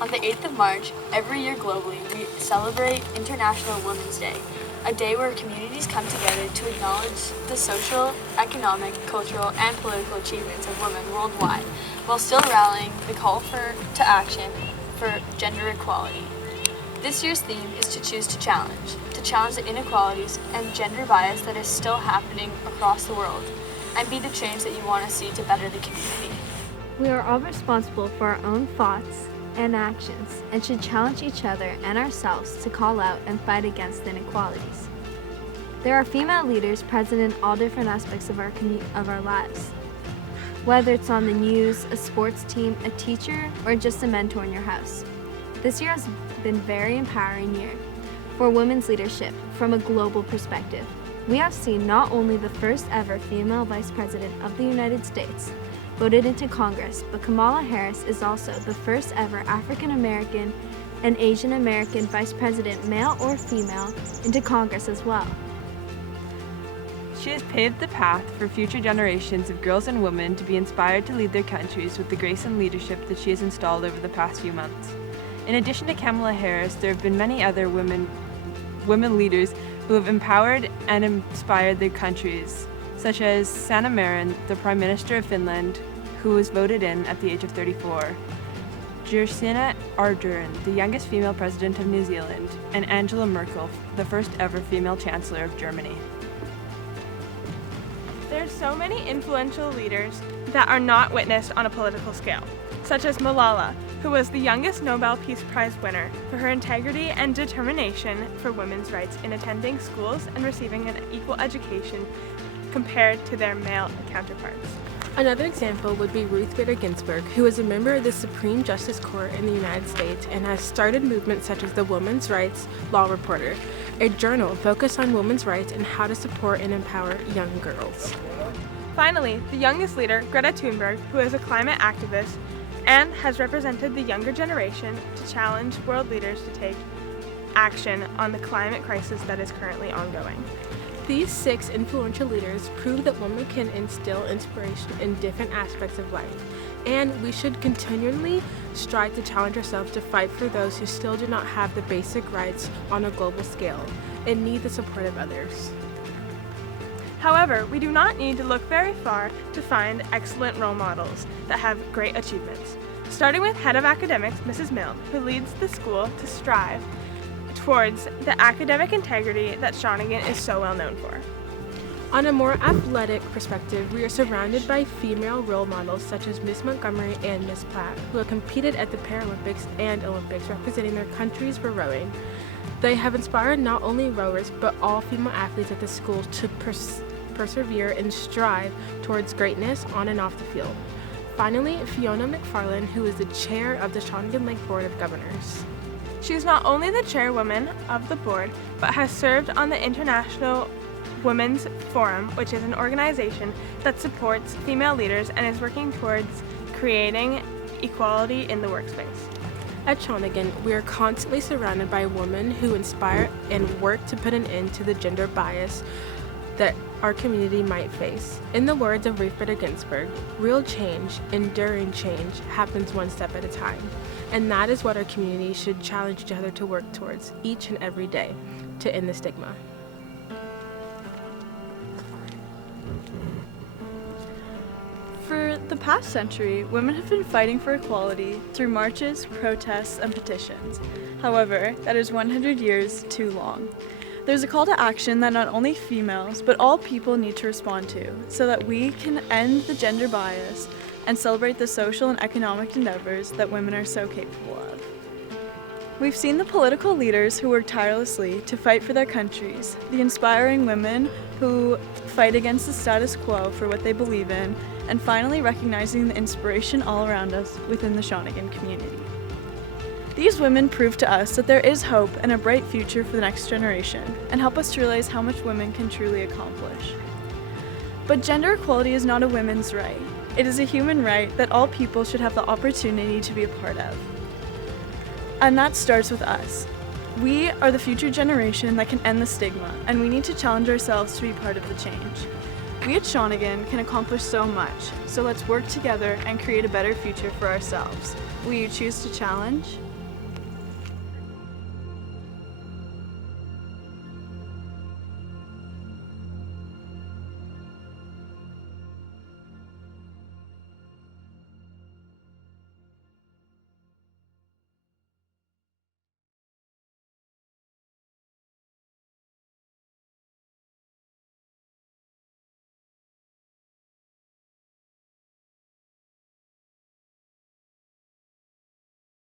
On the 8th of March, every year globally, we celebrate International Women's Day, a day where communities come together to acknowledge the social, economic, cultural, and political achievements of women worldwide, while still rallying the call to action for gender equality. This year's theme is to choose to challenge the inequalities and gender bias that is still happening across the world, and be the change that you want to see to better the community. We are all responsible for our own thoughts and actions, and should challenge each other and ourselves to call out and fight against inequalities. There are female leaders present in all different aspects of our lives. Whether it's on the news, a sports team, a teacher, or just a mentor in your house. This year has been a very empowering year for women's leadership from a global perspective. We have seen not only the first ever female Vice President of the United States voted into Congress, but Kamala Harris is also the first ever African American and Asian American Vice President, male or female, into Congress as well. She has paved the path for future generations of girls and women to be inspired to lead their countries with the grace and leadership that she has installed over the past few months. In addition to Kamala Harris, there have been many other women leaders who have empowered and inspired their countries, such as Sanna Marin, the Prime Minister of Finland, who was voted in at the age of 34, Jacinda Ardern, the youngest female president of New Zealand, and Angela Merkel, the first ever female Chancellor of Germany. There are so many influential leaders that are not witnessed on a political scale, such as Malala, who was the youngest Nobel Peace Prize winner for her integrity and determination for women's rights in attending schools and receiving an equal education compared to their male counterparts. Another example would be Ruth Bader Ginsburg, who is a member of the Supreme Justice Court in the United States and has started movements such as the Women's Rights Law Reporter, a journal focused on women's rights and how to support and empower young girls. Finally, the youngest leader, Greta Thunberg, who is a climate activist and has represented the younger generation to challenge world leaders to take action on the climate crisis that is currently ongoing. These 6 influential leaders prove that women can instill inspiration in different aspects of life, and we should continually strive to challenge ourselves to fight for those who still do not have the basic rights on a global scale and need the support of others. However, we do not need to look very far to find excellent role models that have great achievements, starting with Head of Academics, Mrs. Mill, who leads the school to strive towards the academic integrity that Shawnigan is so well known for. On a more athletic perspective, we are surrounded by female role models such as Miss Montgomery and Miss Platt, who have competed at the Paralympics and Olympics representing their countries for rowing. They have inspired not only rowers, but all female athletes at the school to persevere and strive towards greatness on and off the field. Finally, Fiona McFarlane, who is the chair of the Shawnigan Lake Board of Governors. She is not only the chairwoman of the board, but has served on the International Women's Forum, which is an organization that supports female leaders and is working towards creating equality in the workspace. At Shawnigan, we are constantly surrounded by women who inspire and work to put an end to the gender bias that our community might face. In the words of Ruth Bader Ginsburg, real change, enduring change, happens one step at a time. And that is what our community should challenge each other to work towards each and every day to end the stigma. For the past century, women have been fighting for equality through marches, protests, and petitions. However, that is 100 years too long. There's a call to action that not only females, but all people need to respond to, so that we can end the gender bias and celebrate the social and economic endeavors that women are so capable of. We've seen the political leaders who work tirelessly to fight for their countries, the inspiring women who fight against the status quo for what they believe in, and finally recognizing the inspiration all around us within the Shawnigan community. These women prove to us that there is hope and a bright future for the next generation, and help us to realize how much women can truly accomplish. But gender equality is not a women's right. It is a human right that all people should have the opportunity to be a part of. And that starts with us. We are the future generation that can end the stigma, and we need to challenge ourselves to be part of the change. We at Shawnigan can accomplish so much, so let's work together and create a better future for ourselves. Will you choose to challenge?